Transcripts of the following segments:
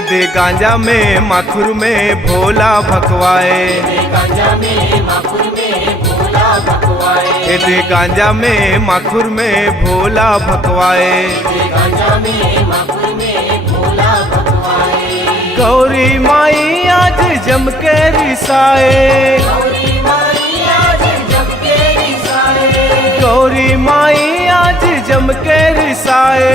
दे गांजा में माखुर में भोला भकवाए, गांजा में माखुर में भोला भकवाए, दे गांजा में माखुर में भोला भकवाए। गांजा में माखुर में भोला भकवाए। गौरी माई आज जम के रिसाए, गौरी माई आज जम के रिसाए, गौरी माई आज जम के रिसाए।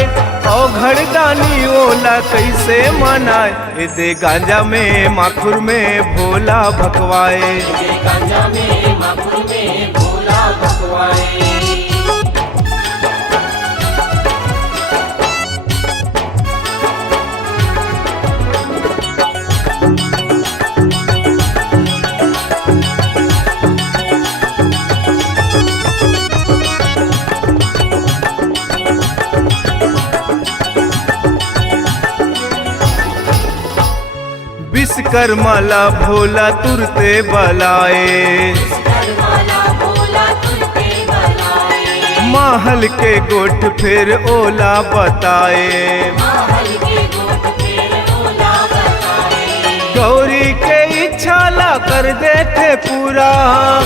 ओ घड़दानी ओला कैसे मनाए, दे गांजा में माखुर में भोला भकवाए। गांजा में माखुर में भोला भकवाए। विश्वकर्माला भोला तुरते बलाए, करवाला भोला तुझे बनाए, महल के गोठ फिर ओला बताए। महल के गोट फिर ओला बताए, गौरी के इच्छा ला कर देते पूरा,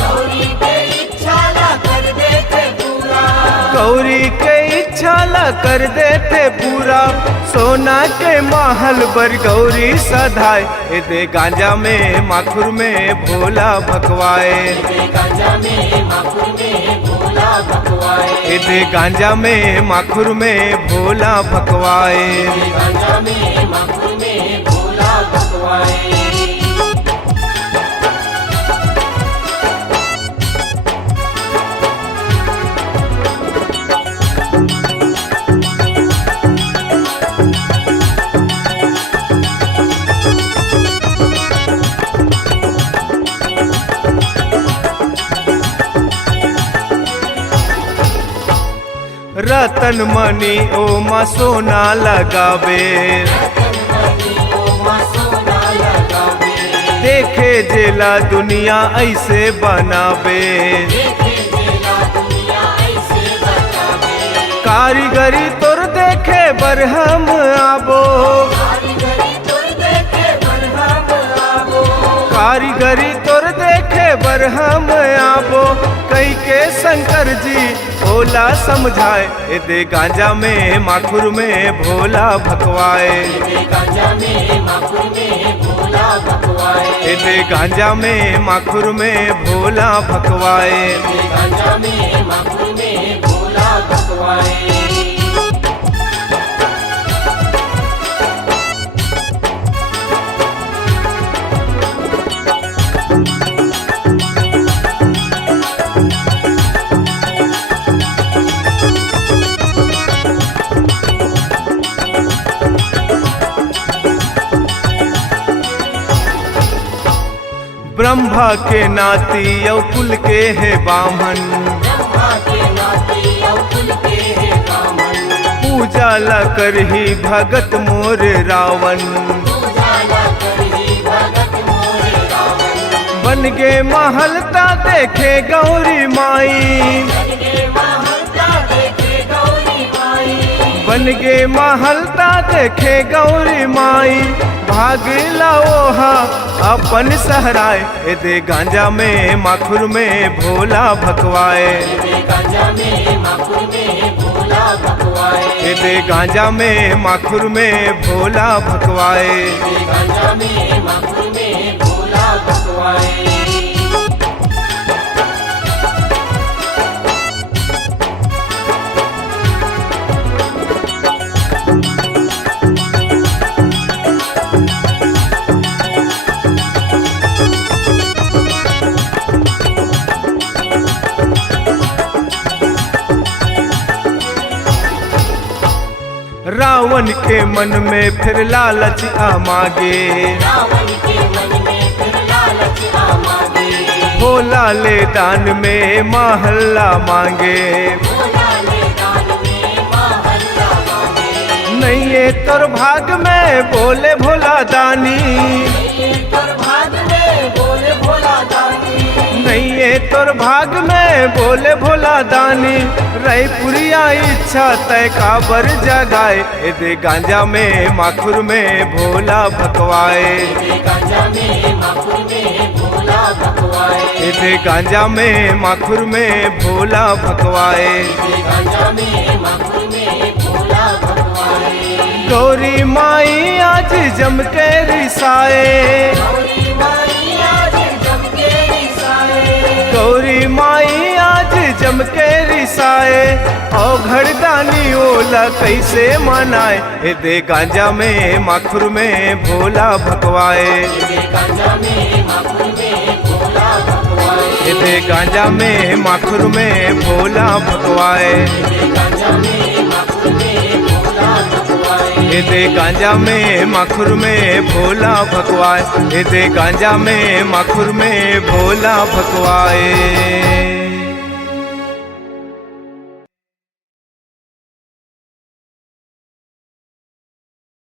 गौरी के इच्छा ला कर देते पूरा, गौरी के इच्छा ला कर देते पूरा। सोना के महल पर गौरी सधाए, दे गांजा में माखुर में भोला भकवाए, गांजा में माखुर में भोला भकवाए, दे गांजा में माखुर में भोला भकवाए। गांजा में माखुर में भोला भकवाए। रतन मणि ओमा सोना लगावे, देखे जेला दुनिया ऐसे बनावे। कारीगरी तोर देखे बरहम आबो, कारीगरी तोर देखे बरहम आबो। कई के शंकर जी भोला समझाए, दे गांजा में माखुर में भोला भकवाए, गांजा में माखुर में भोला भकवाए, दे गांजा में माखुर में भोला भकवाए। गांजा में माखुर में भोला भकवाए। ब्रह्मा के नाती यौ कुल के है बामन, ब्रह्मा के नाती यौ कुल के है बामन, पूजा ला करही भगत मोर रावण। पूजा ला करही भगत मोरे रावण, बन गे महलता देखे गौरी माई, बनगे महलता देखे गौरी माई, बन गे महलता देखे गौरी माई। भागला ओहा अपन सहराए, दे गांजा में माखुर में भोला भकवाए, गांजा में माखुर में भोला भकवाए, दे गांजा में माखुर में भोला भकवाए। गांजा में माखुर में भोला भकवाए। रावण के मन में फिर लालच आ मांगे, रावण के मन में फिर लालच आ मांगे, भोला ले दान में महल्ला मांगे। भोला ले दान में महल्ला मांगे, नहीं ये तोर भाग में बोले भोला दानी, ये तोर भाग में बोले भोला दानी, नहीं है तोर भाग में बोले भोला दानी, रही पुरिया इच्छा तय काबर जगाए, ए दे गांजा में माखुर में भोला भकवाए, गांजा में माखुर में भोला भकवाए, ए दे गांजा में माखुर में भोला भकवाए। गांजा में माखुर में भोला भकवाए। गौरी माई आज जम के रिसाए, गौरी माई आज जम के रिसाए, गौरी माई आज जम के रिसाए, औ घरदानी ओला कैसे मनाए, ए दे गांजा में माखुर में भोला भकवाए, गांजा में माखुर में भोला भकवाए, ए दे गांजा में माखुर में भोला भकवाए, गांजा में माखुर में भोला भकवाए, ए दे गांजा में माखुर में भोला भकवाए, ए दे गांजा में माखुर में भोला भकवाए।